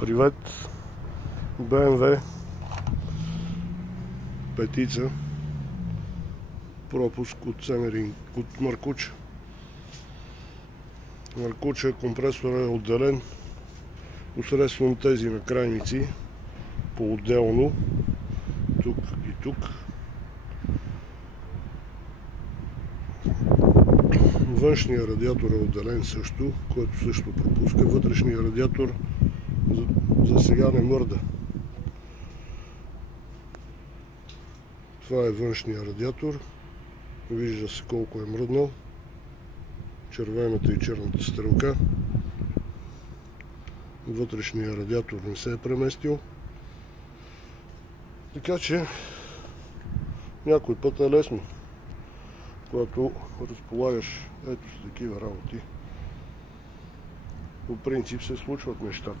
Привет, BMW петица, пропуск от Семерин, от Маркуча. Маркуча компресора е отделен посредством тези накрайници по-отделно, тук и тук. Външният радиатор е отделен също, който също пропуска. Вътрешният радиатор за сега не мърда. Това е външният радиатор. Вижда се колко е мръднал. Червената и черната стрелка. Вътрешният радиатор не се е преместил. Така че някой път е лесно, когато разполагаш ето с такива работи. По принцип се случват нещата.